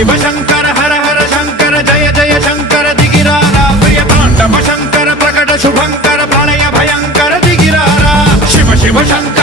शिव शंकर हर हर शंकर जय जय शंकर दिगिरारा प्रिय तांडव शंकर प्रकट शुभंकर प्रलय भयंकर दिगिरारा शिव शिव शंकर